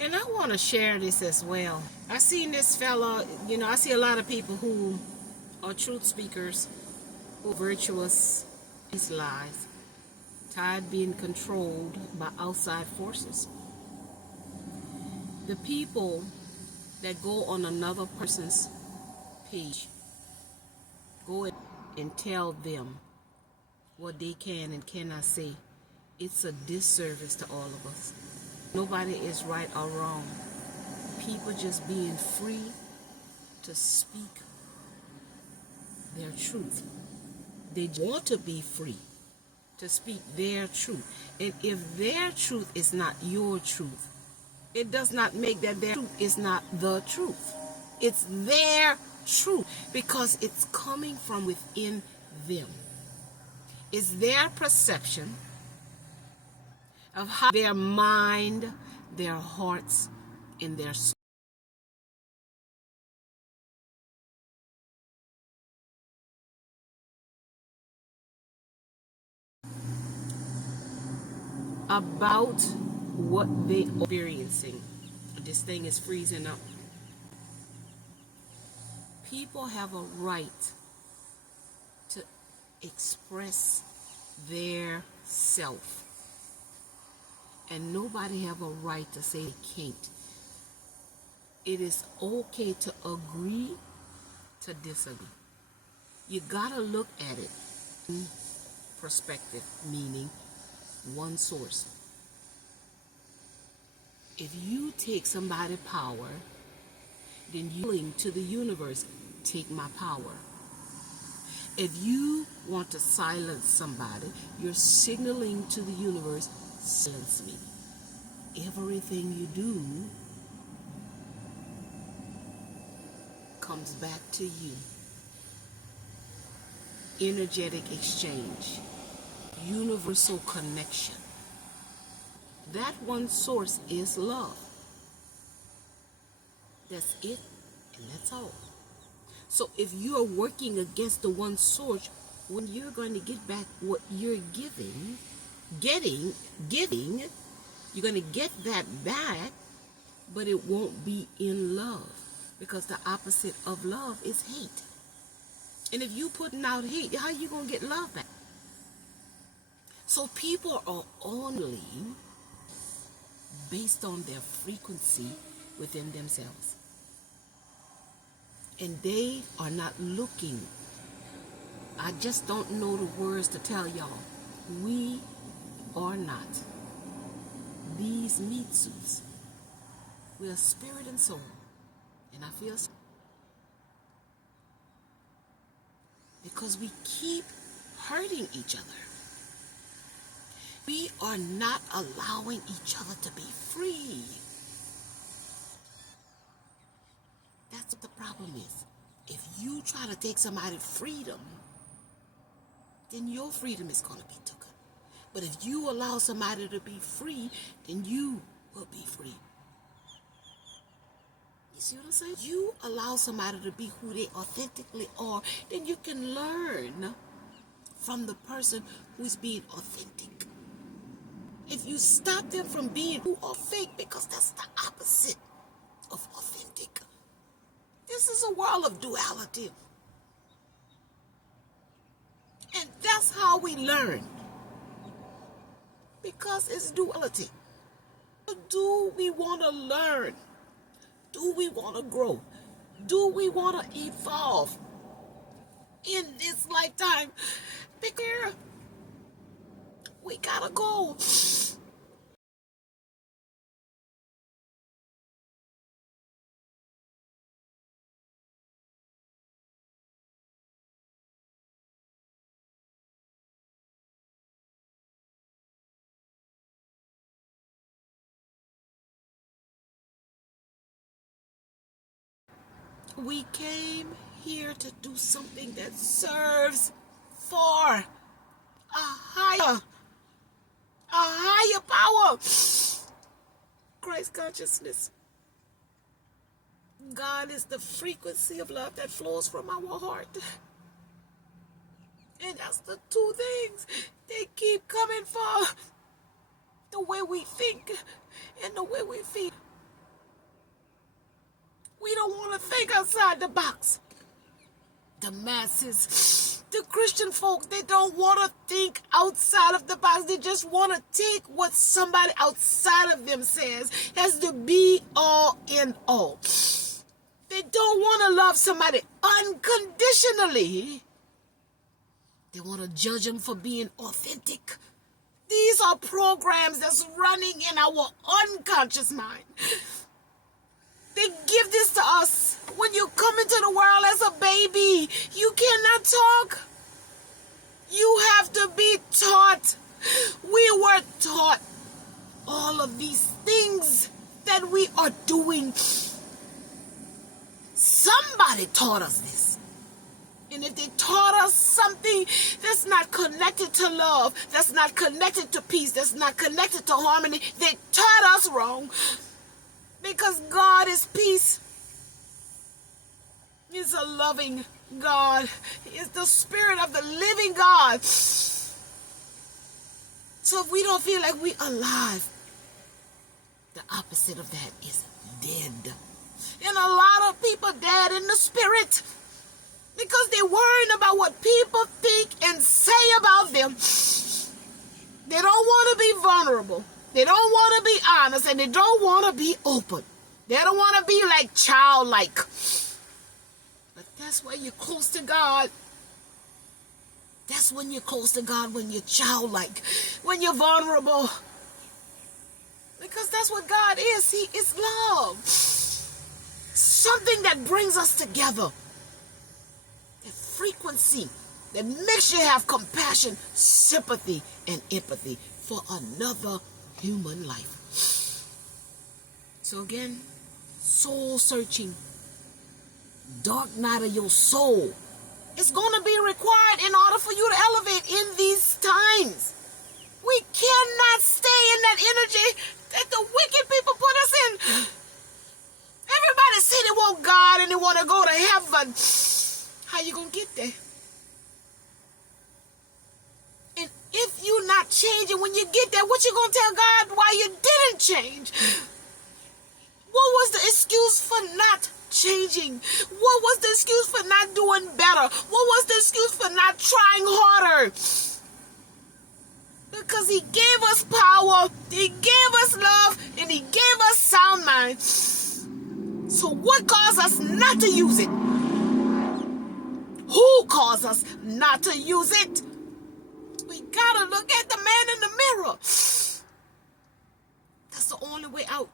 And I want to share this as well. I seen this fella, I see a lot of people who are truth speakers, who are virtuous, these lies, tired being controlled by outside forces. The people that go on another person's page, go and tell them what they can and cannot say. It's a disservice to all of us. Nobody is right or wrong. People just being free to speak their truth. They want to be free to speak their truth. And if their truth is not your truth, it does not make that their truth is not the truth. It's their truth because it's coming from within them. It's their perception of how their mind, their hearts, and their soul. About what they are experiencing. This thing is freezing up. People have a right to express their self. And nobody have a right to say they can't. It is okay to agree to disagree. You gotta look at it in perspective, meaning one source. If you take somebody's power, then you link to the universe, take my power. If you want to silence somebody, you're signaling to the universe, silence me. Everything you do comes back to you. Energetic exchange, universal connection. That one source is love. That's it, and that's all. So if you are working against the one source, when you're going to get back what you're getting, you're going to get that back, but it won't be in love, because the opposite of love is hate. And if you putting out hate, how you going to get love back? So people are only based on their frequency within themselves. And they are not looking. I just don't know the words to tell y'all. We are not these meat suits. We are spirit and soul. And I feel so. Because we keep hurting each other. We are not allowing each other to be free. That's what the problem is. If you try to take somebody's freedom, then your freedom is going to be taken. But if you allow somebody to be free, then you will be free. You see what I'm saying? You allow somebody to be who they authentically are, then you can learn from the person who's being authentic. If you stop them from being who are fake, because that's the opposite of authentic. This is a world of duality. And that's how we learn. Because it's duality. Do we want to learn? Do we want to grow? Do we want to evolve in this lifetime? Because we gotta go. We came here to do something that serves for a higher power. Christ consciousness. God is the frequency of love that flows from our heart. And that's the two things they keep coming for. The way we think and the way we feel. We don't want to think outside the box. The masses, the Christian folks, they don't want to think outside of the box. They just want to take what somebody outside of them says as the be all in all. They don't want to love somebody unconditionally. They want to judge them for being authentic. These are programs that's running in our unconscious mind. They give this to us when you come into the world as a baby. You cannot talk. You have to be taught. We were taught all of these things that we are doing. Somebody taught us this. And if they taught us something that's not connected to love, that's not connected to peace, that's not connected to harmony, they taught us wrong. Because God is peace. He's a loving God. He is the Spirit of the living God. So if we don't feel like we're alive, the opposite of that is dead. And a lot of people dead in the spirit because they're worrying about what people think and say about them. They don't want to be vulnerable. They don't want to be honest, and they don't want to be open. They don't want to be like childlike. But that's where you're close to God. That's when you're close to God, when you're childlike, when you're vulnerable. Because that's what God is. He is love. Something that brings us together. A frequency that makes you have compassion, sympathy, and empathy for another human life. So again, soul searching, dark night of your soul, is going to be required in order for you to elevate in these times. We cannot stay in that energy that the wicked people put us in. Everybody say they want God and they want to go to heaven. How you going to get there? And if you're not changing when you get there, what you going to tell God why you didn't change? What was the excuse for not changing? What was the excuse for not doing better? What was the excuse for not trying harder? Because he gave us power, he gave us love, and he gave us sound mind. So what caused us not to use it? Who caused us not to use it? We gotta look at the man in the mirror. That's the only way out.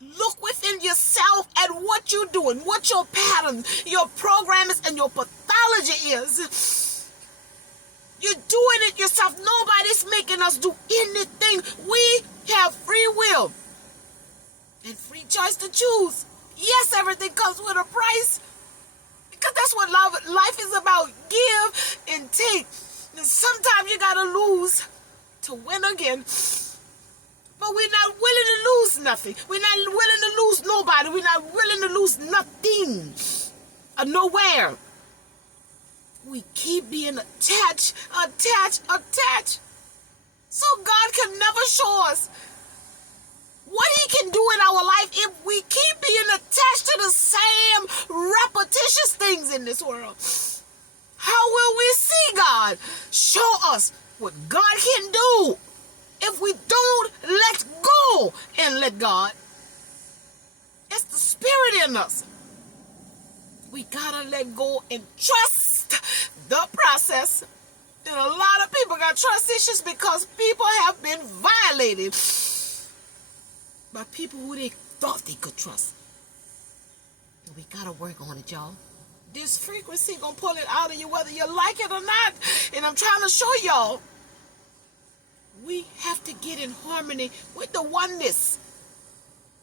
Look within yourself at what you're doing, what your patterns, your programs, and your pathology is. You're doing it yourself. Nobody's making us do anything. We have free will and free choice to choose. Yes, everything comes with a price. Because that's what life is about. Give and take. And sometimes you got to lose to win again. But we're not willing to lose nothing. We're not willing to lose nobody. We're not willing to lose nothing. Nowhere. We keep being attached. So God can never show us what he can do in our life if we keep being attached to the same repetitious things in this world. How will we see God show us what God can do if we don't let go and let God? It's the spirit in us. We gotta let go and trust the process. And a lot of people got trust issues because people have been violated by people who they thought they could trust. And we gotta work on it, y'all. This frequency gonna pull it out of you whether you like it or not. And I'm trying to show y'all, we have to get in harmony with the oneness.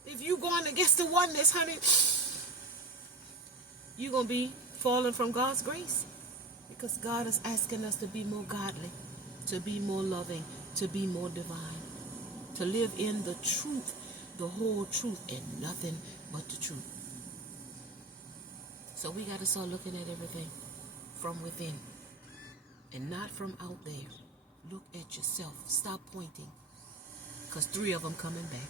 If you're going against the oneness, honey, you're gonna be falling from God's grace. Because God is asking us to be more godly, to be more loving, to be more divine, to live in the truth, the whole truth, and nothing but the truth. So we got to start looking at everything from within and not from out there. Look at yourself. Stop pointing, because 3 of them coming back.